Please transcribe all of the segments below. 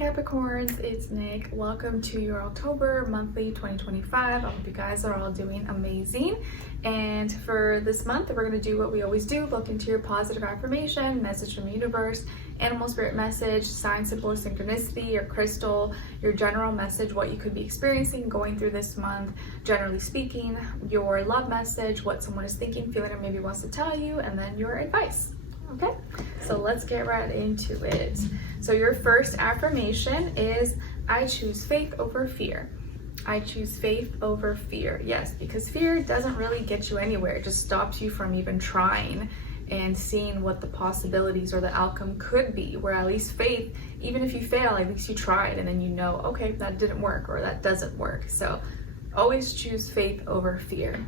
Capricorns, it's Nick. Welcome to your October monthly 2025. I hope you guys are all doing amazing. And for this month, we're going to do what we always do, look into your positive affirmation, message from the universe, animal spirit message, sign, symbol, synchronicity, your crystal, your general message, what you could be experiencing, going through this month, generally speaking, your love message, what someone is thinking, feeling, or maybe wants to tell you, and then your advice. Okay, so let's get right into it. So your first affirmation is, I choose faith over fear. I choose faith over fear. Yes, because fear doesn't really get you anywhere. It just stops you from even trying and seeing what the possibilities or the outcome could be. Where at least faith, even if you fail, at least you tried and then you know, okay, that didn't work or that doesn't work. So always choose faith over fear.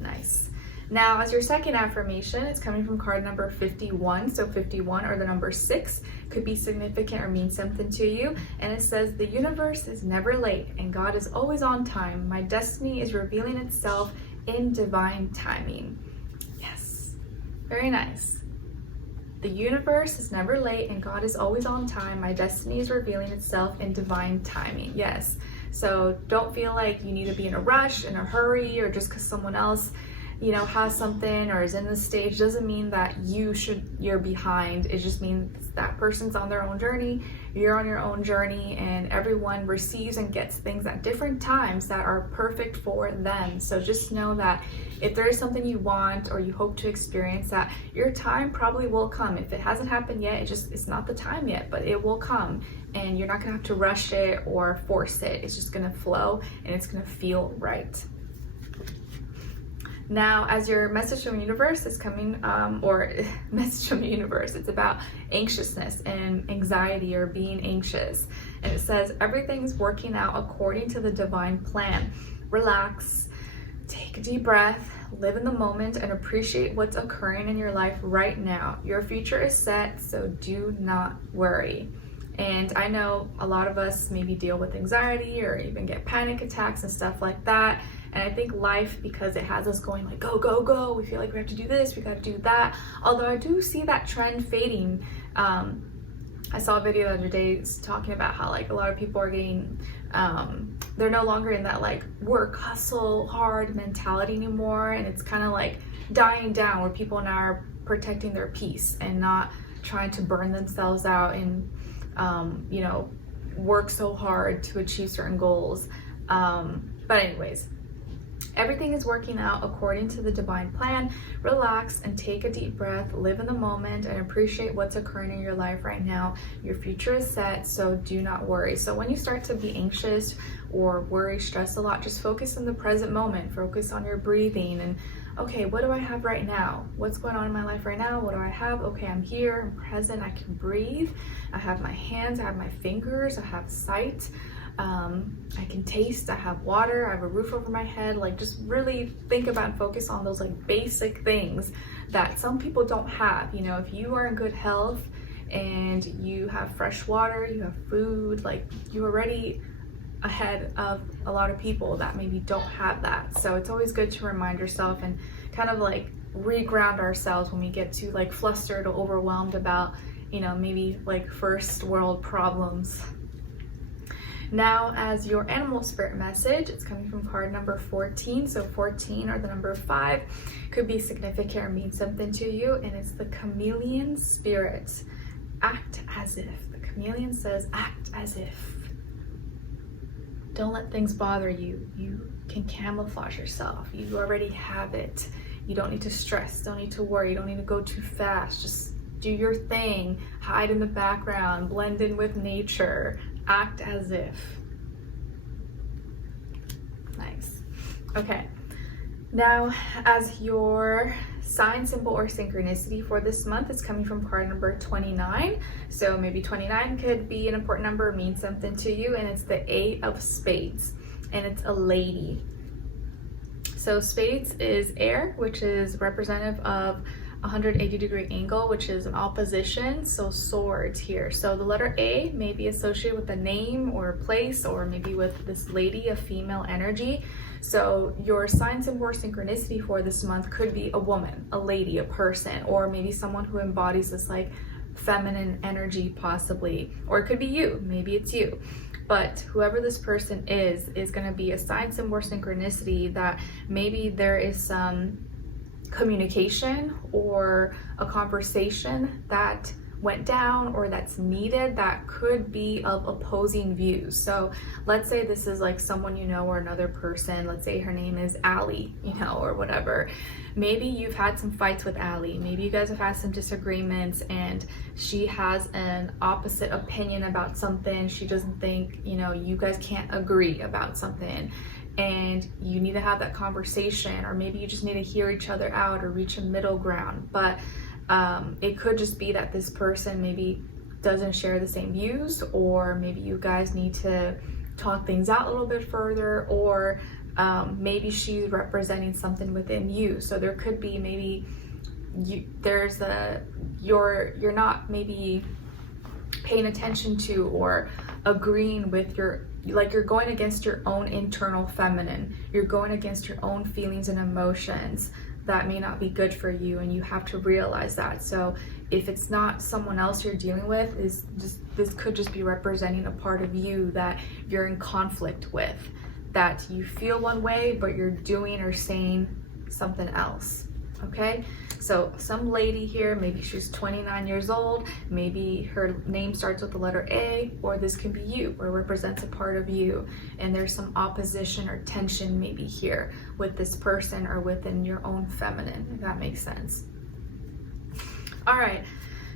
Nice. Now, as your second affirmation, it's coming from card number 51. So 51 or the number 6 could be significant or mean something to you. And it says, the universe is never late and God is always on time. My destiny is revealing itself in divine timing. Yes, very nice. The universe is never late and God is always on time. My destiny is revealing itself in divine timing. Yes. So don't feel like you need to be in a rush, in a hurry, or just because someone else has something or is in the stage doesn't mean that you're behind. It just means that person's on their own journey, you're on your own journey, and everyone receives and gets things at different times that are perfect for them. So just know that if there is something you want or you hope to experience, that your time probably will come. If it hasn't happened yet, it's not the time yet, but it will come, and you're not gonna have to rush it or force it. It's just gonna flow and it's gonna feel right. Now, as your message from the universe is coming, message from the universe, it's about anxiousness and anxiety or being anxious. And it says, everything's working out according to the divine plan. Relax, take a deep breath, live in the moment, and appreciate what's occurring in your life right now. Your future is set, so do not worry. And I know a lot of us maybe deal with anxiety or even get panic attacks and stuff like that. And I think life, because it has us going like, go, go, go, we feel like we have to do this, we got to do that. Although I do see that trend fading. I saw a video the other day talking about how like a lot of people are getting, they're no longer in that like work, hustle, hard mentality anymore. And it's kind of like dying down, where people now are protecting their peace and not trying to burn themselves out and, work so hard to achieve certain goals. But anyways, everything is working out according to the divine plan. Relax and take a deep breath, live in the moment, and appreciate what's occurring in your life right now. Your future is set, so do not worry. So when you start to be anxious or worry, stress a lot, just focus on the present moment. Focus on your breathing and, okay, what do I have right now? What's going on in my life right now? What do I have? Okay, I'm here, I'm present, I can breathe. I have my hands, I have my fingers, I have sight. I can taste, I have water, I have a roof over my head. Like, just really think about and focus on those like basic things that some people don't have. If you are in good health and you have fresh water, you have food, like you're already ahead of a lot of people that maybe don't have that. So it's always good to remind yourself and kind of like reground ourselves when we get too like flustered or overwhelmed about, maybe like first world problems. Now, as your animal spirit message, it's coming from card number 14. So 14 or the number 5 could be significant or mean something to you. And it's the chameleon spirit. Act as if. The chameleon says, act as if. Don't let things bother you. You can camouflage yourself. You already have it. You don't need to stress. Don't need to worry. You don't need to go too fast. Just do your thing. Hide in the background. Blend in with nature. Act as if. Nice. Okay. Now, as your sign, symbol, or synchronicity for this month, it's coming from card number 29. So maybe 29 could be an important number, mean something to you, and it's the 8 of spades, and it's a lady. So spades is air, which is representative of 180-degree angle, which is an opposition, so swords here. So the letter A may be associated with a name or a place, or maybe with this lady, a female energy. So your sign, symbol, or synchronicity for this month could be a woman, a lady, a person, or maybe someone who embodies this like feminine energy possibly, or it could be you, maybe it's you. But whoever this person is going to be assigned some more synchronicity, that maybe there is some communication or a conversation that went down or that's needed that could be of opposing views. So let's say this is like someone you know, or another person, let's say her name is Allie, you know, or whatever. Maybe you've had some fights with Allie, maybe you guys have had some disagreements, and she has an opposite opinion about something. She doesn't think, you know, you guys can't agree about something, and you need to have that conversation, or maybe you just need to hear each other out or reach a middle ground. But it could just be that this person maybe doesn't share the same views, or maybe you guys need to talk things out a little bit further, or maybe she's representing something within you. So there could be maybe you're not maybe paying attention to or agreeing with you're going against your own internal feminine. You're going against your own feelings and emotions that may not be good for you, and you have to realize that. So if it's not someone else you're dealing with, this could just be representing a part of you that you're in conflict with, that you feel one way but you're doing or saying something else. Okay, so some lady here, maybe she's 29 years old, maybe her name starts with the letter A, or this can be you, or represents a part of you, and there's some opposition or tension maybe here with this person or within your own feminine, if that makes sense. All right,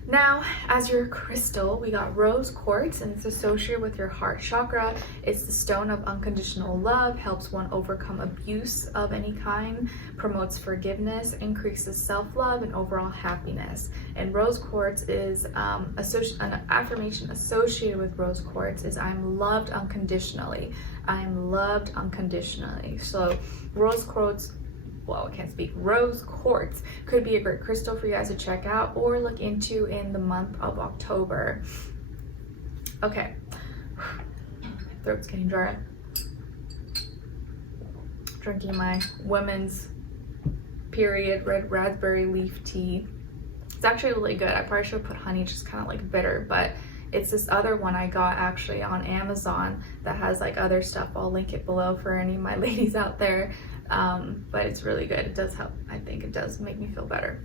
now as your crystal, we got rose quartz, and it's associated with your heart chakra. It's the stone of unconditional love, helps one overcome abuse of any kind, promotes forgiveness, increases self-love and overall happiness. And rose quartz is an affirmation associated with rose quartz is I'm loved unconditionally. I'm loved unconditionally. So rose quartz, well, I can't speak. Rose quartz could be a great crystal for you guys to check out or look into in the month of October. Okay, throat's getting dry. Drinking my women's period red raspberry leaf tea. It's actually really good. I probably should have put honey, just kind of like bitter, but it's this other one I got actually on Amazon that has like other stuff. I'll link it below for any of my ladies out there. But it's really good. It does help. I think it does make me feel better.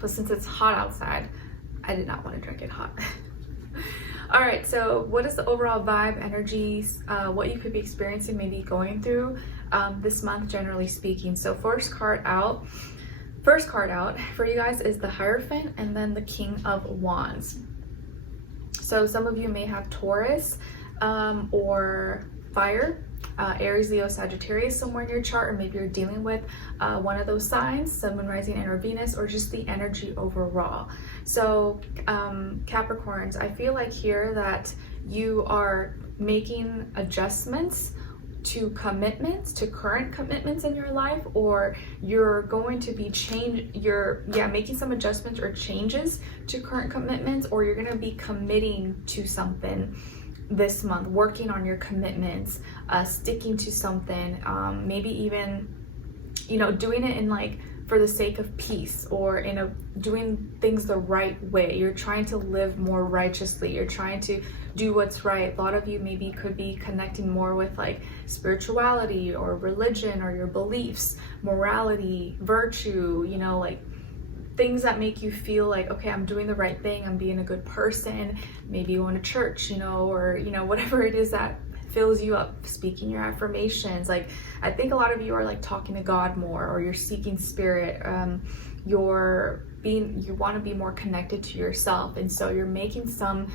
But since it's hot outside, I did not want to drink it hot. All right, so what is the overall vibe, energies, what you could be experiencing, maybe going through this month, generally speaking? So first card out for you guys is the Hierophant, and then the King of Wands. So some of you may have Taurus or fire, Aries, Leo, Sagittarius somewhere in your chart, or maybe you're dealing with one of those signs, Sun, Moon, Rising, and or Venus, or just the energy overall. So Capricorns, I feel like here that you are making adjustments to commitments, to current commitments in your life, or you're going to be making some adjustments or changes to current commitments, or you're going to be committing to something this month, working on your commitments, sticking to something, maybe even, you know, doing it in like for the sake of peace, or doing things the right way. You're trying to live more righteously. You're trying to do what's right. A lot of you maybe could be connecting more with like spirituality or religion or your beliefs, morality, virtue, you know, like things that make you feel like, okay, I'm doing the right thing, I'm being a good person. Maybe going to church, you know, or, you know, whatever it is that fills you up, speaking your affirmations. Like, I think a lot of you are like talking to God more, or you're seeking spirit. You want to be more connected to yourself. And so you're making some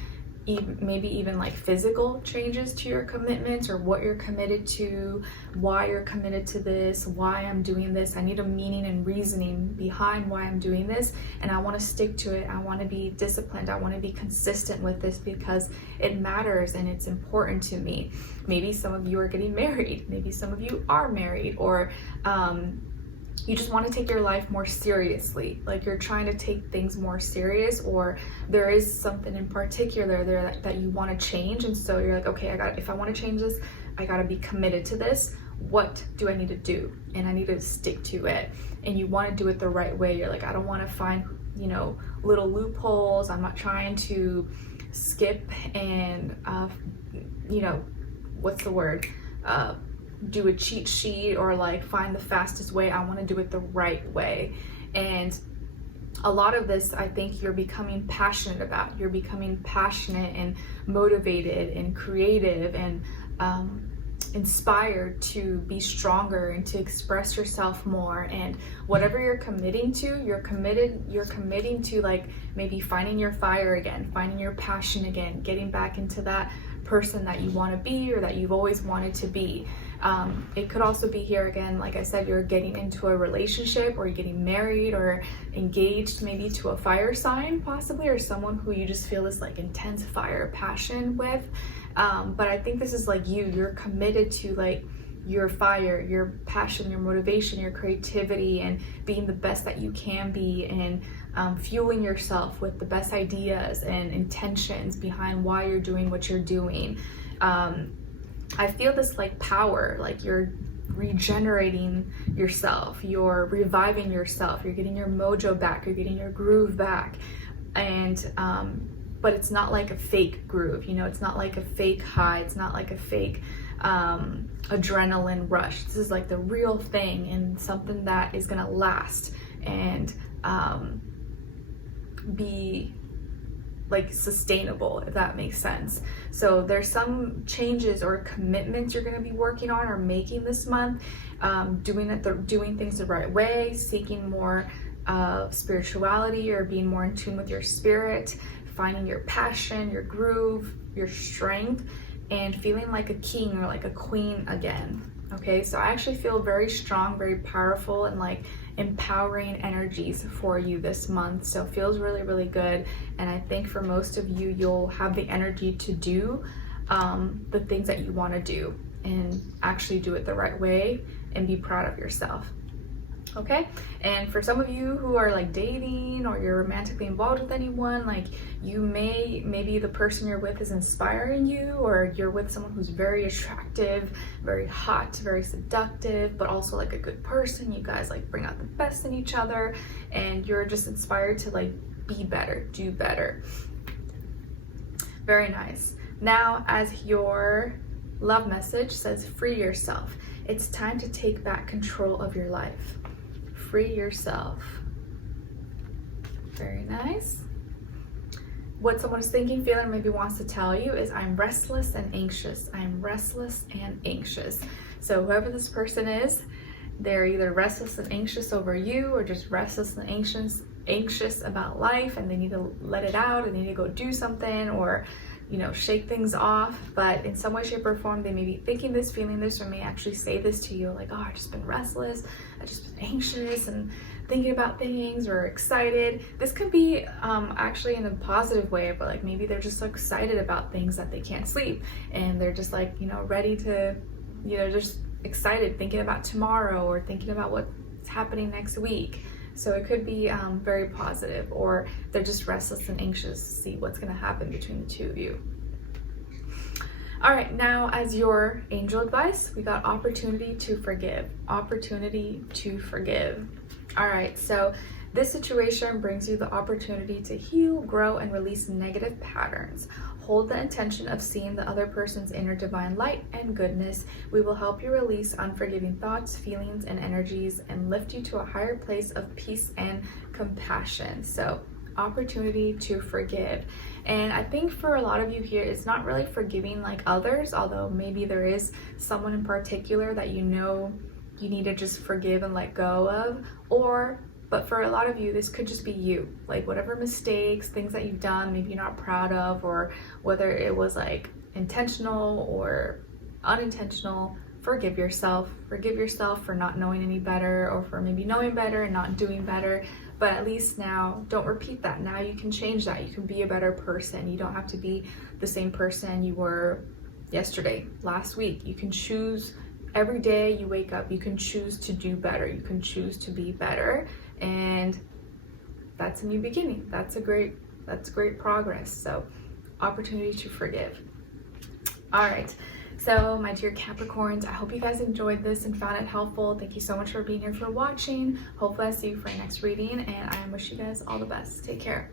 maybe even like physical changes to your commitments, or what you're committed to, why you're committed to this, why I'm doing this. I need a meaning and reasoning behind why I'm doing this, and I want to stick to it. I want to be disciplined. I want to be consistent with this because it matters and it's important to me. Maybe some of you are getting married, maybe some of you are married, or you just want to take your life more seriously. Like you're trying to take things more serious, or there is something in particular there that you want to change. And so you're like, okay, if I want to change this, I got to be committed to this. What do I need to do? And I need to stick to it. And you want to do it the right way. You're like, I don't want to find you know, little loopholes. I'm not trying to skip and, you know, what's the word? Do a cheat sheet or like find the fastest way. I want to do it the right way. And a lot of this, I think you're becoming passionate about. You're becoming passionate and motivated and creative and inspired to be stronger and to express yourself more. And whatever you're committing to, you're committing to like maybe finding your fire again, finding your passion again, getting back into that person that you want to be or that you've always wanted to be. It could also be here again, like I said, you're getting into a relationship or you're getting married or engaged maybe to a fire sign possibly, or someone who you just feel this like intense fire passion with. But I think this is like you're committed to like your fire, your passion, your motivation, your creativity, and being the best that you can be, and fueling yourself with the best ideas and intentions behind why you're doing what you're doing. I feel this like power, like you're regenerating yourself, you're reviving yourself, you're getting your mojo back, you're getting your groove back. And but it's not like a fake groove, you know, it's not like a fake high, it's not like a fake adrenaline rush. This is like the real thing and something that is gonna last and be like sustainable, if that makes sense. So there's some changes or commitments you're going to be working on or making this month, doing things the right way, seeking more spirituality or being more in tune with your spirit, finding your passion, your groove, your strength, and feeling like a king or like a queen again. Okay, so I actually feel very strong, very powerful, and like empowering energies for you this month. So it feels really, really good. And I think for most of you, you'll have the energy to do the things that you want to do and actually do it the right way and be proud of yourself. Okay, and for some of you who are like dating or you're romantically involved with anyone, like maybe the person you're with is inspiring you, or you're with someone who's very attractive, very hot, very seductive, but also like a good person. You guys like bring out the best in each other and you're just inspired to like be better, do better. Very nice. Now, as your love message says, free yourself. It's time to take back control of your life. Free yourself. Very nice. What someone is thinking, feeling, maybe wants to tell you is, I'm restless and anxious. I'm restless and anxious. So whoever this person is, they're either restless and anxious over you, or just restless and anxious about life, and they need to let it out, and they need to go do something, or you know, shake things off. But in some way, shape, or form, they may be thinking this, feeling this, or may actually say this to you, like, oh, I've just been restless, I've just been anxious and thinking about things, or excited. This could be actually in a positive way, but like maybe they're just so excited about things that they can't sleep, and they're just like, you know, ready to, you know, just excited, thinking about tomorrow or thinking about what's happening next week. So it could be very positive, or they're just restless and anxious to see what's going to happen between the two of you. All right, now as your angel advice, we got opportunity to forgive. Opportunity to forgive. All right, so this situation brings you the opportunity to heal, grow, and release negative patterns. Hold the intention of seeing the other person's inner divine light and goodness. We will help you release unforgiving thoughts, feelings, and energies, and lift you to a higher place of peace and compassion. So, opportunity to forgive. And I think for a lot of you here, it's not really forgiving like others, although maybe there is someone in particular that you know you need to just forgive and let go of, but for a lot of you, this could just be you, like whatever mistakes, things that you've done, maybe you're not proud of, or whether it was like intentional or unintentional. Forgive yourself for not knowing any better, or for maybe knowing better and not doing better. But at least now, don't repeat that. Now you can change that. You can be a better person. You don't have to be the same person you were yesterday, last week. You can choose. Every day you wake up, you can choose to do better. You can choose to be better, and that's a new beginning. That's great progress. So, opportunity to forgive. All right, So my dear Capricorns, I hope you guys enjoyed this and found it helpful. Thank you so much for being here, for watching. Hopefully I see you for our next reading, and I wish you guys all the best. Take care.